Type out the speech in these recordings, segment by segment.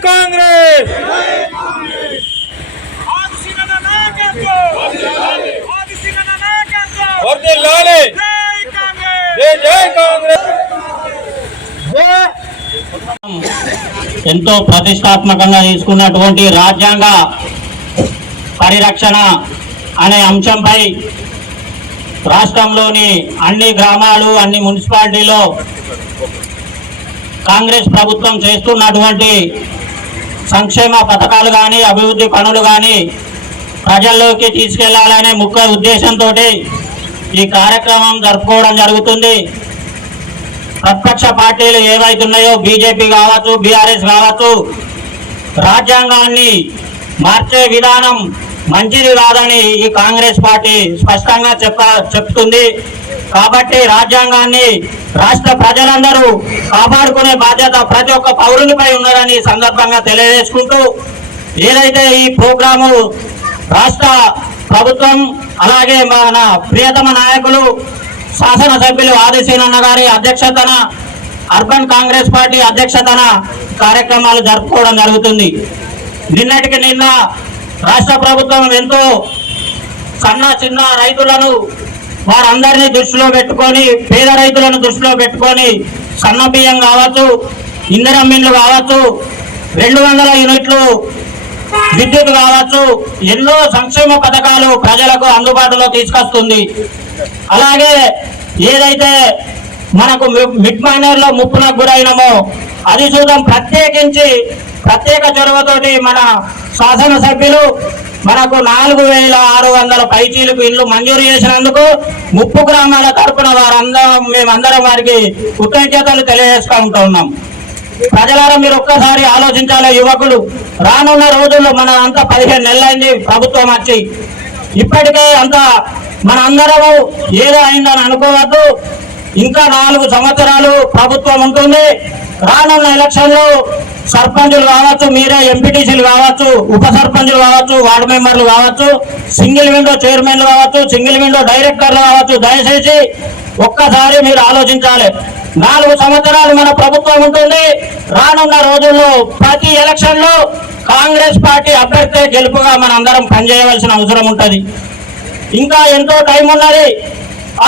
కాంగ్రెస్! ఎంతో ప్రతిష్టాత్మకంగా తీసుకున్నటువంటి రాజ్యాంగ పరిరక్షణ అనే అంశంపై రాష్ట్రంలోని అన్ని గ్రామాలు అన్ని మున్సిపాలిటీలో కాంగ్రెస్ ప్రభుత్వం చేస్తున్నటువంటి సంక్షేమ పథకాలు కానీ అభివృద్ధి పనులు కానీ ప్రజల్లోకి తీసుకెళ్ళాలనే ముఖ్య ఉద్దేశంతో ఈ కార్యక్రమం జరుపుకోవడం జరుగుతుంది. ప్రతిపక్ష పార్టీలు ఏవైతున్నాయో బీజేపీ కావచ్చు బీఆర్ఎస్ కావచ్చు రాజ్యాంగాన్ని మార్చే విధానం మంచిది కాదని ఈ కాంగ్రెస్ పార్టీ స్పష్టంగా చెప్ప చెప్తుంది. కాబట్టి రాజ్యాంగాన్ని రాష్ట్ర ప్రజలందరూ కాపాడుకునే బాధ్యత ప్రతి ఒక్క పౌరునిపై ఉన్నదని సందర్భంగా తెలియజేసుకుంటూ ఏదైతే ఈ ప్రోగ్రాము రాష్ట్ర ప్రభుత్వం అలాగే మన ప్రియతమ నాయకులు శాసనసభ్యులు ఆదిశీనన్న గారి అధ్యక్షతన అర్బన్ కాంగ్రెస్ పార్టీ అధ్యక్షతన కార్యక్రమాలు జరుపుకోవడం జరుగుతుంది. నిన్నటికి నిన్న రాష్ట్ర ప్రభుత్వం ఎంతో సన్న చిన్న రైతులను వారందరినీ దృష్టిలో పెట్టుకొని పేద రైతులను దృష్టిలో పెట్టుకొని సన్న బియ్యం కావచ్చు ఇంధనం మిల్లు కావచ్చు రెండు వందల యూనిట్లు విద్యుత్ కావచ్చు ఎన్నో సంక్షేమ పథకాలు ప్రజలకు అందుబాటులో తీసుకొస్తుంది. అలాగే ఏదైతే మనకు మిడ్ మైనర్లో ముప్పులకు ముప్పునకు గురైనమో అది చూద్దాం. ప్రత్యేకించి ప్రత్యేక చొరవతోటి మన శాసనసభ్యులు మనకు నాలుగు వేల ఆరు వందల పైచీలకు ఇల్లు మంజూరు చేసినందుకు ముప్పు గ్రామాల తరపున వారందరం మేమందరం వారికి కృతజ్ఞతలు తెలియజేసుకుంటూ ఉన్నాం ప్రజలారా మీరు ఒక్కసారి ఆలోచించాలి యువకులు. రానున్న రోజుల్లో మన అంతా పదిహేను నెలలైంది ప్రభుత్వం వచ్చి. ఇప్పటికే అంత మన అందరము ఏదో అయిందని అనుకోవద్దు. ఇంకా నాలుగు సంవత్సరాలు ప్రభుత్వం ఉంటుంది. రానున్న ఎలక్షన్లో సర్పంచులు కావచ్చు మీరే ఎంపీటీసీలు కావచ్చు ఉప సర్పంచులు కావచ్చు వార్డు మెంబర్లు కావచ్చు సింగిల్ విండో చైర్మన్లు కావచ్చు సింగిల్ విండో డైరెక్టర్లు కావచ్చు దయచేసి ఒక్కసారి మీరు ఆలోచించాలి. నాలుగు సంవత్సరాలు మన ప్రభుత్వం ఉంటుంది. రానున్న రోజుల్లో ప్రతి ఎలక్షన్లో కాంగ్రెస్ పార్టీ అభ్యర్థి గెలుపుగా మన అందరం పనిచేయవలసిన అవసరం ఉంటుంది. ఇంకా ఎంతో టైం ఉన్నది.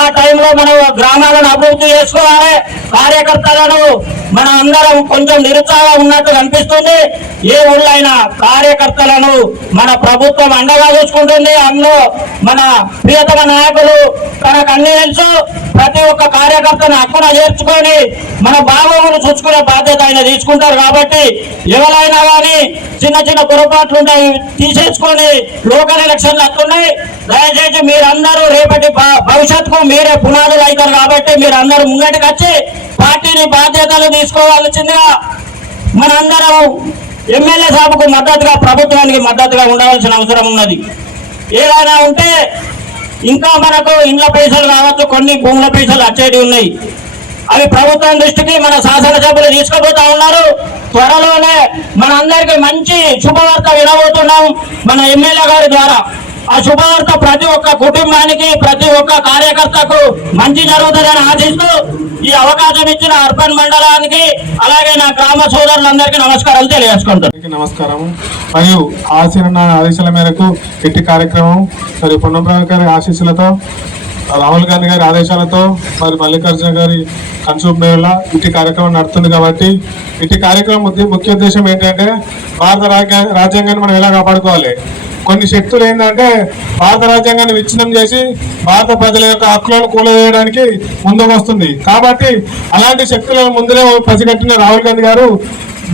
ఆ టైంలో మనం గ్రామాలను అభివృద్ధి చేసుకోవాలి. కార్యకర్తలను మన అందరం కొంచెం నిరుత్సాహం ఉన్నట్టు కనిపిస్తుంది ఏ ఊళ్ళైనా కార్యకర్తలను మన ప్రభుత్వం అండగా చూసుకుంటుంది. అందులో మన ప్రియతమ నాయకులు తనకు అన్ని తెలుసు. ప్రతి ఒక్క కార్యకర్తను హక్కున చేర్చుకొని మన భాగములు చూసుకునే బాధ్యత ఆయన తీసుకుంటారు కాబట్టి ఎవరైనా కానీ చిన్న చిన్న పొరపాట్లు ఉంటాయి తీసేసుకొని లోకల్ ఎలక్షన్లు వస్తున్నాయి. దయచేసి మీరందరూ రేపటి భవిష్యత్తుకు మీరే పునాదులు అవుతారు కాబట్టి మీరందరూ ముంగటికి వచ్చి పార్టీని బాధ్యతలు తీసుకోవాల్సిందిగా మనందరం ఎమ్మెల్యే సభకు మద్దతుగా ప్రభుత్వానికి మద్దతుగా ఉండవలసిన అవసరం ఉన్నది. ఏదైనా ఉంటే ఇంకా మనకు ఇండ్ల పైసలు రావచ్చు కొన్ని భూముల పైసలు వచ్చేవి ఉన్నాయి. అవి ప్రభుత్వం దృష్టికి మన శాసనసభ్యులు తీసుకుపోతా ఉన్నారు. త్వరలోనే మన అందరికి మంచి శుభవార్త వినబోతున్నాం మన ఎమ్మెల్యే గారి ద్వారా. ఆ శుభవార్త ప్రతి ఒక్క కుటుంబానికి ప్రతి ఒక్క కార్యకర్తకు మంచి జరుగుతుందని ఆశిస్తూ ఈ అవకాశం ఇచ్చిన అర్బన్ మండలానికి అలాగే నా గ్రామ సోదరులందరికీ నమస్కారాలు తెలియజేసుకుంటాను నమస్కారం మరియు ఆశీర్ణ ఆదేశాల మేరకు ఇట్టి కార్యక్రమం మరి పొన్నం గారి ఆశీస్సులతో రాహుల్ గాంధీ గారి ఆదేశాలతో మరి మల్లికార్జున గారి కన్సూప్ మేళ ఇట్టి కార్యక్రమం నడుస్తుంది కాబట్టి ఇట్టి కార్యక్రమం ముఖ్య- ఉద్దేశం ఏంటంటే భారత రాజ్యాంగాన్ని మనం ఎలా కాపాడుకోవాలి? కొన్ని శక్తులు ఏంటంటే భారత రాజ్యాంగాన్ని విచ్ఛిన్నం చేసి భారత ప్రజల యొక్క హక్కులను కూలవేయడానికి ముందుకు వస్తుంది కాబట్టి అలాంటి శక్తులను ముందునే పసిగట్టిన రాహుల్ గాంధీ గారు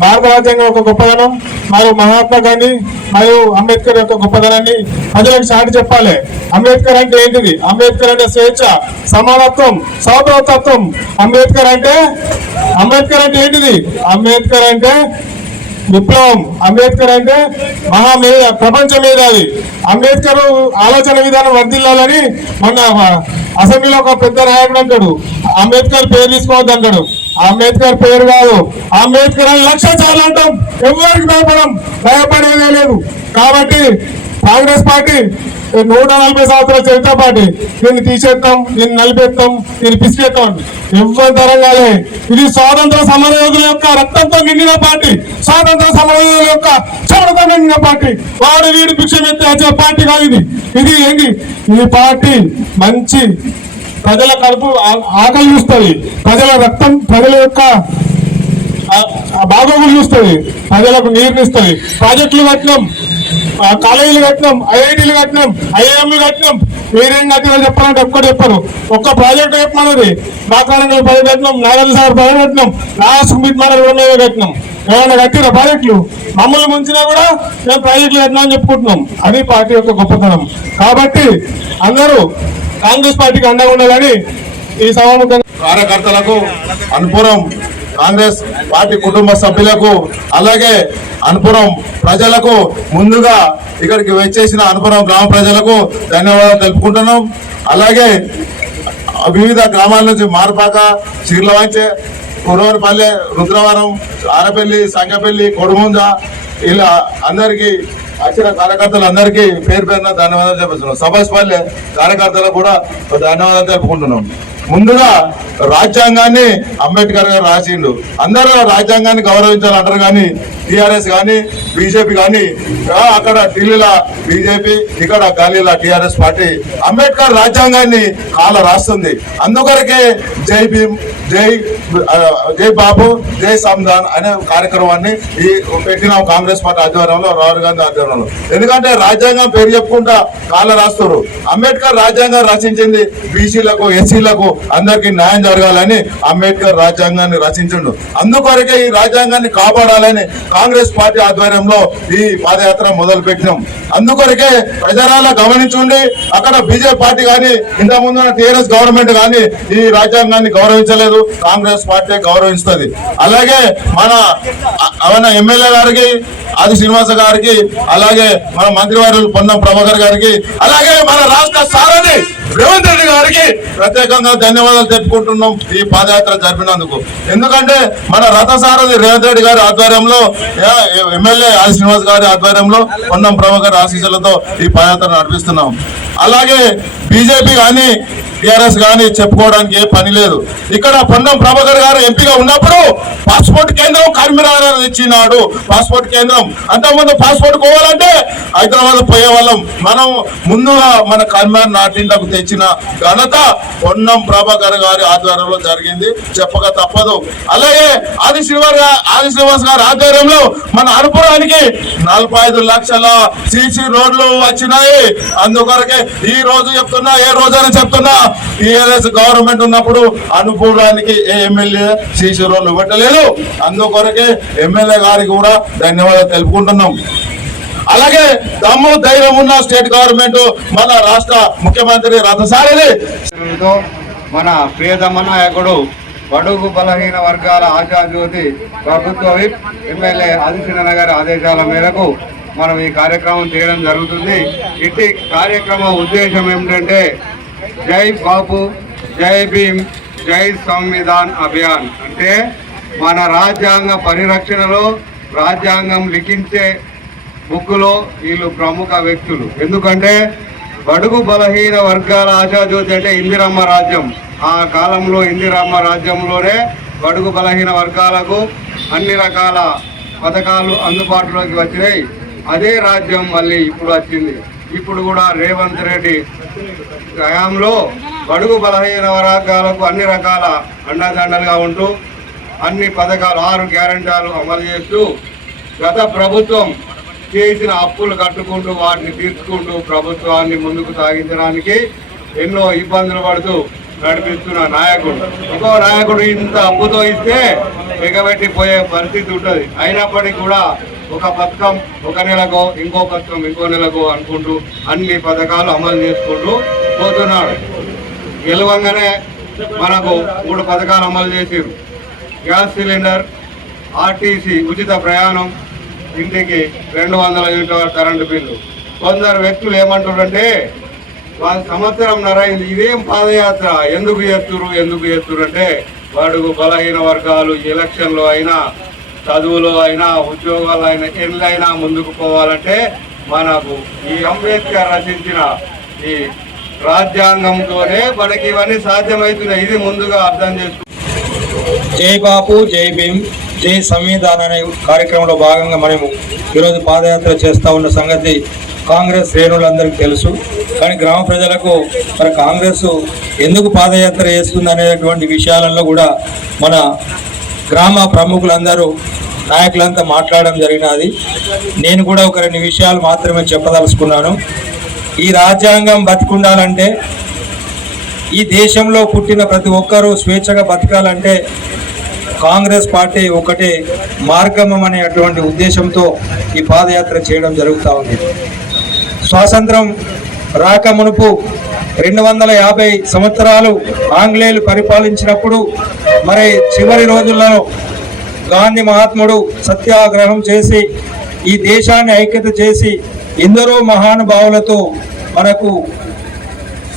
భారత రాజ్యాంగం యొక్క గొప్పదనం మరియు మహాత్మా గాంధీ మరియు అంబేద్కర్ యొక్క గొప్పదనాన్ని ప్రజలకు చాటి చెప్పాలి. అంబేద్కర్ అంటే ఏంటిది? అంబేద్కర్ అంటే స్వేచ్ఛ సమానత్వం సౌభ్రతత్వం అంబేద్కర్ అంటే అంబేద్కర్ అంటే ఏంటిది? అంబేద్కర్ అంటే విప్లవం. అంబేద్కర్ అంటే మహా మేధ ప్రపంచ మేధావి. అంబేద్కర్ ఆలోచన విధానం వర్దిల్లాలని మొన్న అసెంబ్లీలో ఒక పెద్ద నాయకుడు అంటాడు. అంబేద్కర్ పేరు తీసుకోవద్దు అంటాడు. అంబేద్కర్ పేరు కాదు. అంబేద్కర్ అని లక్ష చాలా అంటాం. ఎవరికి భయపడం? భయపడేదే లేదు. కాబట్టి కాంగ్రెస్ పార్టీ నూట నలభై సంవత్సరాల చరిత్ర పార్టీ నేను తీసేస్తాం నేను నలిపేస్తాం నేను పిసికేస్తాం ఎవరి తరంగాలే. ఇది స్వాతంత్ర సమరయోధుల యొక్క రక్తంతో నిండిన పార్టీ. స్వాతంత్ర సమరయోధుల యొక్క చెమటతో నిండిన పార్టీ. వాడు వీడు భిక్ష వచ్చే పార్టీ కాదు ఇది. ఇది ఏంటి ఈ పార్టీ మంచి ప్రజల కడుపు ఆకలి చూస్తుంది. ప్రజల రక్తం ప్రజల యొక్క బాగోగులు చూస్తుంది. ప్రజలకు నీరునిస్తుంది. ప్రాజెక్టులు కట్టినాం. కాలేజీలు కట్టినాం ఐఐటీలు కట్టినాం ఐఐఎంలు కట్టినాం. మీరేం కట్టినా చెప్పాలంటే ఒక్కటి చెప్పరు. ఒక్క ప్రాజెక్ట్ చెప్పమన్నది బాకాలంగా ప్రాజెక్ట్ కట్టినాం నాగల్ సార్ ప్రాజెక్ట్ కట్టినాం లాస్ట్ సుమిత్ మన రెండో కట్టినాం. ఏమైనా కట్టిన ప్రాజెక్టులు? మమ్మల్ని ముంచినా కూడా మేము ప్రాజెక్టులు కట్టినా అని చెప్పుకుంటున్నాం. అది పార్టీ యొక్క గొప్పతనం. కాబట్టి అందరూ కాంగ్రెస్ పార్టీకి అండగా ఉండాలని ఈ సభాముఖంగా కార్యకర్తలకు అనుపురం కాంగ్రెస్ పార్టీ కుటుంబ సభ్యులకు అలాగే అనుపురం ప్రజలకు ముందుగా ఇక్కడికి వచ్చేసిన అనుపురం గ్రామ ప్రజలకు ధన్యవాదాలు తెలుపుకుంటున్నాం. అలాగే వివిధ గ్రామాల నుంచి మార్పాక చీర్లవంచె కురవరపల్లె రుద్రవరం ఆరపల్లి సంగపల్లి కొడుముంజ ఇలా అందరికీ వచ్చిన కార్యకర్తలందరికీ పేరు పేరున ధన్యవాదాలు చెప్తున్నాం సభాస్పల్లె కార్యకర్తలకు కూడా ధన్యవాదాలు తెలుపుకుంటున్నాం. ముందుగా రాజ్యాంగాన్ని అంబేద్కర్ గారు రాసిండు. అందరూ రాజ్యాంగాన్ని గౌరవించాలంటారు కానీ టిఆర్ఎస్ కానీ బీజేపీ కానీ అక్కడ ఢిల్లీలో బీజేపీ ఇక్కడ గాలిలో టిఆర్ఎస్ పార్టీ అంబేద్కర్ రాజ్యాంగాన్ని కాల రాస్తుంది. అందుకొరకే జై భీమ్ జై జై బాబు జై సంధాన్ అనే కార్యక్రమాన్ని ఈ పెట్టినాం కాంగ్రెస్ పార్టీ ఆధ్వర్యంలో రాహుల్ గాంధీ ఆధ్వర్యంలో. ఎందుకంటే రాజ్యాంగం పేరు చెప్పుకుంటా కాళ్ళ రాస్తారు అంబేద్కర్ రాజ్యాంగం రచించింది బీసీలకు ఎస్సీలకు అందరికీ న్యాయం జరగాలని అంబేద్కర్ రాజ్యాంగాన్ని రచించిండు. అందుకొరకే ఈ రాజ్యాంగాన్ని కాపాడాలని కాంగ్రెస్ పార్టీ ఆధ్వర్యంలో ఈ పాదయాత్ర మొదలు పెట్టినాం అందుకొరకే ప్రజలాల గమనించుండి అక్కడ బీజేపీ పార్టీ కానీ ఇంతకుముందు టీఆర్ఎస్ గవర్నమెంట్ కానీ ఈ రాజ్యాంగాన్ని గౌరవించలేదు కాంగ్రెస్ పార్టీ గౌరవిస్తుంది. అలాగే మన మన ఎమ్మెల్యే గారికి ఆది శ్రీనివాస గారికి అలాగే మన మంత్రివర్యులు పొన్నం ప్రభాకర్ గారికి అలాగే మన రాష్ట్ర సారథి రేవంత్ రెడ్డి గారికి ప్రత్యేకంగా ధన్యవాదాలు తెలుపుకుంటున్నాం ఈ పాదయాత్ర జరిపినందుకు. ఎందుకంటే మన రథ సారథి రేవంత్ రెడ్డి గారి ఆధ్వర్యంలో ఎమ్మెల్యే ఆది శ్రీనివాస్ గారి ఆధ్వర్యంలో పొన్నం ప్రభాకర్ ఆశీస్సులతో ఈ పాదయాత్ర నడిపిస్తున్నాం. అలాగే బీజేపీ కానీ టిఆర్ఎస్ కానీ చెప్పుకోవడానికి ఏ పని లేదు. ఇక్కడ పొన్నం ప్రభాకర్ గారు ఎంపీగా ఉన్నప్పుడు పాస్పోర్ట్ కేంద్రం కరీంనగర్ ఇచ్చినాడు. పాస్పోర్ట్ కేంద్రం. అంతకుముందు పాస్పోర్ట్ పోవాలంటే హైదరాబాద్ పోయే వాళ్ళం మనం ముందుగా మన కరీంనగర్ నాటిండకు తెచ్చిన ఘనత పొన్నం ప్రభాకర్ గారి ఆధ్వర్యంలో జరిగింది. చెప్పక తప్పదు. అలాగే ఆది శ్రీవారి ఆది శ్రీనివాస్ గారి ఆధ్వర్యంలో మన అనుపురానికి నలభై ఐదు లక్షల సిసి రోడ్లు వచ్చినాయి. అందుకొరకే ఈ రోజు చెప్తున్నా ఏ రోజు అని చెప్తున్నా టిఆర్ఎస్ గవర్నమెంట్ ఉన్నప్పుడు అనుపురానికి ఏ ఎమ్మెల్యే సిసి రోడ్లు పెట్టలేదు. అందుకొరకే ఎమ్మెల్యే గారికి కూడా ధన్యవాదాలు తెలుపుకుంటున్నాం. అలాగే దమ్ము ధైర్యం ఉన్న స్టేట్ గవర్నమెంట్ మన రాష్ట్ర ముఖ్యమంత్రి రథసారథి మన ప్రియతమ నాయకుడు బడుగు బలహీన వర్గాల ఆశాజ్యోతి ప్రభుత్వ విప్ ఎమ్మెల్యే ఆదిత్యనారాయణ గారి ఆదేశాల మేరకు మనం ఈ కార్యక్రమం చేయడం జరుగుతుంది. ఇట్టి కార్యక్రమ ఉద్దేశం ఏమిటంటే జై బాపు జై భీమ్ జై సంవిధాన్ అభియాన్. అంటే మన రాజ్యాంగ పరిరక్షణలో రాజ్యాంగం లిఖించే బుక్కులో వీళ్ళు ప్రముఖ వ్యక్తులు. ఎందుకంటే బడుగు బలహీన వర్గాల ఆశాజ్యోతి అంటే ఇందిరమ్మ రాజ్యం. ఆ కాలంలో ఇందిరమ్మ రాజ్యంలోనే బడుగు బలహీన వర్గాలకు అన్ని రకాల పథకాలు అందుబాటులోకి వచ్చినాయి. అదే రాజ్యం మళ్ళీ ఇప్పుడు వచ్చింది. ఇప్పుడు కూడా రేవంత్ రెడ్డి హయాంలో బడుగు బలహీన వర్గాలకు అన్ని రకాల అండదండలుగా ఉంటూ అన్ని పథకాలు ఆరు గ్యారంటీలు అమలు చేస్తూ గత ప్రభుత్వం చేసిన అప్పులు కట్టుకుంటూ వాటిని తీర్చుకుంటూ ప్రభుత్వాన్ని ముందుకు సాగించడానికి ఎన్నో ఇబ్బందులు పడుతూ నడిపిస్తున్న నాయకుడు. ఇంకో నాయకుడు ఇంత అప్పుతో ఇస్తే ఎగబెట్టి పోయే పరిస్థితి ఉంటుంది. అయినప్పటికీ కూడా ఒక పథకం ఒక నెలకో ఇంకో పథకం ఇంకో నెలకో అనుకుంటూ అన్ని పథకాలు అమలు చేసుకుంటూ పోతున్నాడు గెలవంగానే మనకు మూడు పథకాలు అమలు చేసారు గ్యాస్ సిలిండర్ ఆర్టీసీ ఉచిత ప్రయాణం ఇంటికి రెండు వందల యూనిట్ల కరెంటు బిల్లు. కొందరు వ్యక్తులు ఏమంటారంటే వాళ్ళ సంవత్సరం నరైంది ఇదేం పాదయాత్ర? ఎందుకు చేస్తురు ఎందుకు చేస్తురు అంటే వాడుకు బలహీన వర్గాలు ఎలక్షన్లు అయినా చదువులో అయినా ఉద్యోగాలు అయినా ఎన్నైనా ముందుకు పోవాలంటే మనకు ఈ అంబేద్కర్ రచించిన ఈ రాజ్యాంగంతోనే మనకి ఇవన్నీ సాధ్యమవుతున్నాయి. ఇది ముందుగా అర్థం చేసుకో జై బాపు జై భీమ్ జై సంవిధాన్ అనే కార్యక్రమంలో భాగంగా మనము ఈరోజు పాదయాత్ర చేస్తూ ఉన్న సంగతి కాంగ్రెస్ శ్రేణులందరికీ తెలుసు. కానీ గ్రామ ప్రజలకు మరి కాంగ్రెస్ ఎందుకు పాదయాత్ర చేస్తుంది అనేటువంటి విషయాలలో కూడా మన గ్రామ ప్రముఖులందరూ నాయకులంతా మాట్లాడడం జరిగినది. నేను కూడా ఒక రెండు విషయాలు మాత్రమే చెప్పదలుచుకున్నాను. ఈ రాజ్యాంగం బతికుండాలంటే ఈ దేశంలో పుట్టిన ప్రతి ఒక్కరూ స్వేచ్ఛగా బతకాలంటే కాంగ్రెస్ పార్టీ ఒకటే మార్గమం అనేటువంటి ఉద్దేశంతో ఈ పాదయాత్ర చేయడం జరుగుతూ ఉంది. స్వాతంత్రం రాక మునుపు రెండు వందల యాభై సంవత్సరాలు ఆంగ్లేయులు పరిపాలించినప్పుడు మరి చివరి రోజుల్లో గాంధీ మహాత్ముడు సత్యాగ్రహం చేసి ఈ దేశాన్ని ఐక్యత చేసి ఎందరో మహానుభావులతో మనకు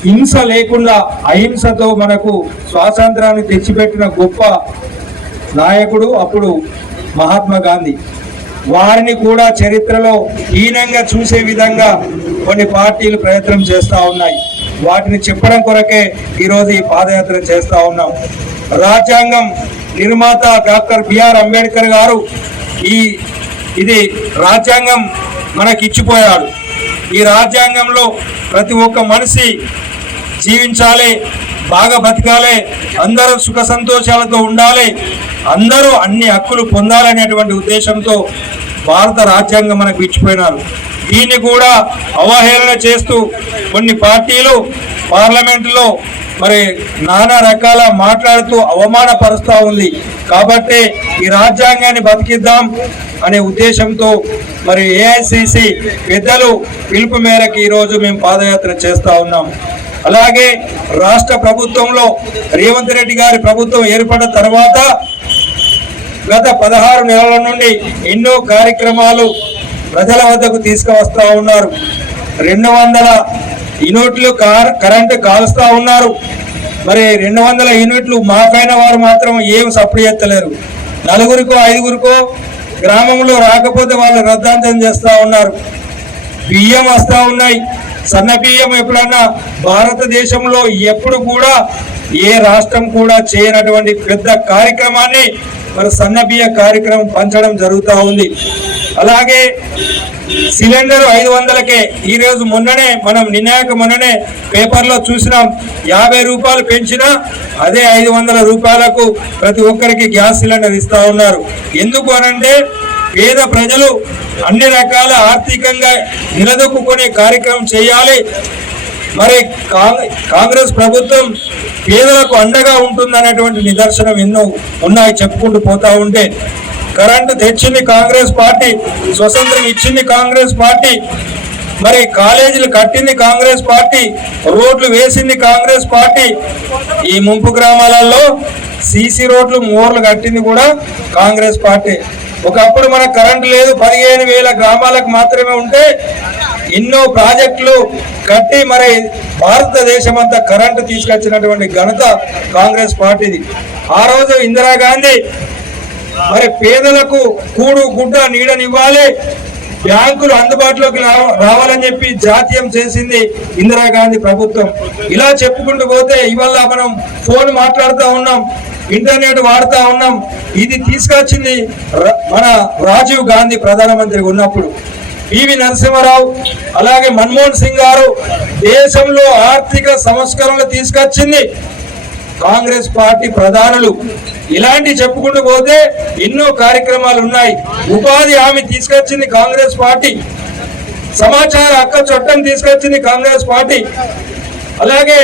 హింస లేకుండా అహింసతో మనకు స్వాతంత్రాన్ని తెచ్చిపెట్టిన గొప్ప నాయకుడు అప్పుడు మహాత్మా గాంధీ. వారిని కూడా చరిత్రలో హీనంగా చూసే విధంగా కొన్ని పార్టీలు ప్రయత్నం చేస్తూ ఉన్నాయి. వాటిని చెప్పడం కొరకే ఈరోజు ఈ పాదయాత్ర చేస్తూ ఉన్నాం. రాజ్యాంగం నిర్మాత డాక్టర్ బిఆర్ అంబేద్కర్ గారు ఈ ఇది రాజ్యాంగం మనకి ఇచ్చిపోయాడు ఈ రాజ్యాంగంలో ప్రతి ఒక్క మనిషి జీవించాలి బాగా బతకాలి అందరూ సుఖ సంతోషాలతో ఉండాలి అందరూ అన్ని హక్కులు పొందాలనేటువంటి ఉద్దేశంతో భారత రాజ్యాంగం మనకు ఇచ్చిపోయినారు. దీన్ని కూడా అవహేళన చేస్తూ కొన్ని పార్టీలు పార్లమెంటులో మరి నానా రకాల మాట్లాడుతూ అవమానపరుస్తూ ఉంది. కాబట్టి ఈ రాజ్యాంగాన్ని బతికిద్దాం అనే ఉద్దేశంతో మరి ఏఐసిసి పెద్దలు పిలుపు మేరకు ఈరోజు మేము పాదయాత్ర చేస్తూ ఉన్నాం. అలాగే రాష్ట్ర ప్రభుత్వంలో రేవంత్ రెడ్డి గారి ప్రభుత్వం ఏర్పడిన తర్వాత గత పదహారు నెలల నుండి ఎన్నో కార్యక్రమాలు ప్రజల వద్దకు తీసుకువస్తా ఉన్నారు. రెండు వందల యూనిట్లు కార్ కరెంటు కాలుస్తూ ఉన్నారు. మరి రెండు వందల యూనిట్లు మాకైన వారు మాత్రం ఏం సప్లై ఎత్తలేరు నలుగురికో ఐదుగురికో గ్రామంలో రాకపోతే వాళ్ళు రద్దాంతం చేస్తూ ఉన్నారు. బియ్యం వస్తూ ఉన్నాయి. సన్న బియ్యం ఎప్పుడన్నా భారతదేశంలో ఎప్పుడు కూడా ఏ రాష్ట్రం కూడా చేయనటువంటి పెద్ద కార్యక్రమాన్ని మరి సన్న బియ్య కార్యక్రమం పంచడం జరుగుతూ ఉంది. అలాగే సిలిండర్ ఐదు వందలకే. ఈ రోజు మొన్ననే మనం నిన్నాక మొన్ననే పేపర్లో చూసినాం. యాభై రూపాయలు పెంచినా అదే ఐదు వందల రూపాయలకు ప్రతి ఒక్కరికి గ్యాస్ సిలిండర్ ఇస్తూ ఉన్నారు. ఎందుకు అనంటే పేద ప్రజలు అన్ని రకాల ఆర్థికంగా నిలదొక్కునే కార్యక్రమం చేయాలి. మరి కాంగ్రెస్ ప్రభుత్వం పేదలకు అండగా ఉంటుందనేటువంటి నిదర్శనం ఎన్నో ఉన్నాయి చెప్పుకుంటూ పోతా ఉంటే. కరెంటు తెచ్చింది కాంగ్రెస్ పార్టీ స్వతంత్రం ఇచ్చింది కాంగ్రెస్ పార్టీ మరి కాలేజీలు కట్టింది కాంగ్రెస్ పార్టీ రోడ్లు వేసింది కాంగ్రెస్ పార్టీ. ఈ ముంపు గ్రామాలలో సీసీ రోడ్లు మోర్లు కట్టింది కూడా కాంగ్రెస్ పార్టీ. ఒకప్పుడు మనకు కరెంట్ లేదు పదిహేను వేల గ్రామాలకు మాత్రమే ఉంటే ఎన్నో ప్రాజెక్టులు కట్టి మరి భారతదేశం అంతా కరెంటు తీసుకొచ్చినటువంటి ఘనత కాంగ్రెస్ పార్టీది. ఆ రోజు ఇందిరాగాంధీ మరి పేదలకు కూడు గుడ్డ నీడనివ్వాలి బ్యాంకులు అందుబాటులోకి రావ- రావాలని చెప్పి జాతీయం చేసింది ఇందిరాగాంధీ ప్రభుత్వం. ఇలా చెప్పుకుంటూ పోతే ఇవాళ మనం ఫోన్ మాట్లాడుతూ ఉన్నాం ఇంటర్నెట్ వాడుతూ ఉన్నాం. ఇది తీసుకొచ్చింది మన రాజీవ్ గాంధీ ప్రధానమంత్రి ఉన్నప్పుడు. పివి నరసింహారావు అలాగే మన్మోహన్ సింగ్ గారు దేశంలో ఆర్థిక సంస్కరణలు తీసుకొచ్చింది. కాంగ్రెస్ పార్టీ ప్రధానులు ఇలాంటి చెప్పుకుంటూ పోతే ఎన్నో కార్యక్రమాలు ఉన్నాయి. ఉపాధి హామీ తీసుకొచ్చింది కాంగ్రెస్ పార్టీ. సమాచార హక్క చట్టం తీసుకొచ్చింది కాంగ్రెస్ పార్టీ. అలాగే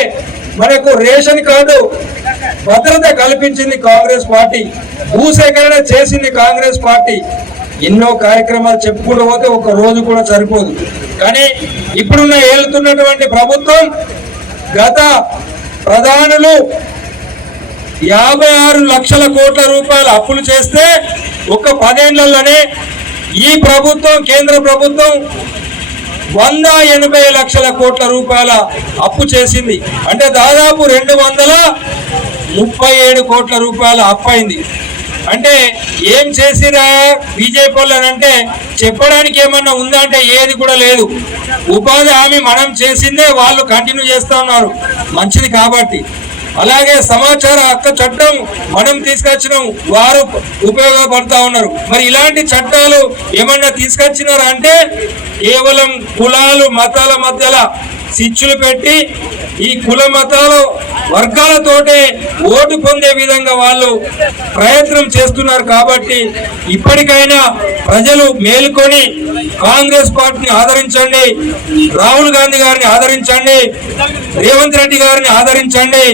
మనకు రేషన్ కార్డు భద్రత కల్పించింది కాంగ్రెస్ పార్టీ. భూసేకరణ చేసింది కాంగ్రెస్ పార్టీ. ఎన్నో కార్యక్రమాలు చెప్పుకుంటూ పోతే ఒక రోజు కూడా సరిపోదు. కానీ ఇప్పుడున్న ఏలుతున్నటువంటి ప్రభుత్వం గత ప్రధానులు యాభై ఆరు లక్షల కోట్ల రూపాయల అప్పులు చేస్తే ఒక పదేళ్ళలోనే ఈ ప్రభుత్వం కేంద్ర ప్రభుత్వం వంద ఎనభై లక్షల కోట్ల రూపాయల అప్పు చేసింది. అంటే దాదాపు రెండు వందల ముప్పై ఏడు కోట్ల రూపాయల అప్పు అయింది. అంటే ఏం చేసిరా బీజేపీ వాళ్ళు అంటే చెప్పడానికి ఏమన్నా ఉందా అంటే ఏది కూడా లేదు. ఉపాధి హామీ మనం చేసిందే వాళ్ళు కంటిన్యూ చేస్తూ ఉన్నారు. మంచిది కాబట్టి. అలాగే సమాచార హక్కు చట్టం మనం తీసుకొచ్చినాం. వారు ఉపయోగపడతా ఉన్నారు. మరి ఇలాంటి చట్టాలు ఏమన్నా తీసుకొచ్చినారా అంటే కేవలం కులాలు మతాల మధ్యలో శిక్షులు పెట్టి ఈ కుల మతాలు వర్గాలతోటే ఓటు పొందే విధంగా వాళ్ళు ప్రయత్నం చేస్తున్నారు కాబట్టి ఇప్పటికైనా ప్రజలు మేలుకొని కాంగ్రెస్ పార్టీని ఆదరించండి రాహుల్ గాంధీ గారిని ఆదరించండి రేవంత్ రెడ్డి గారిని ఆదరించండి.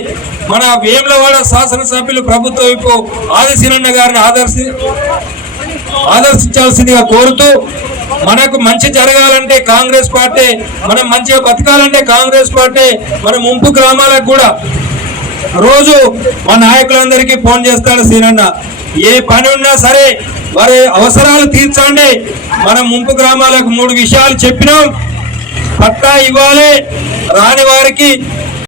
మన వేములవాడ శాసనసభ్యులు ప్రభుత్వ వైపు ఆదిశీనన్న గారిని ఆదర్శి ఆదర్శించాల్సిందిగా కోరుతూ మనకు మంచి జరగాలంటే కాంగ్రెస్ పార్టీ మనం మంచిగా బతకాలంటే కాంగ్రెస్ పార్టీ మన ముంపు గ్రామాలకు కూడా. రోజు మా నాయకులందరికీ ఫోన్ చేస్తాడు సీనన్న. ఏ పని ఉన్నా సరే వారి అవసరాలు తీర్చండి. మన ముంపు గ్రామాలకు మూడు విషయాలు చెప్పినాం. పట్టా ఇవ్వాలి రాని వారికి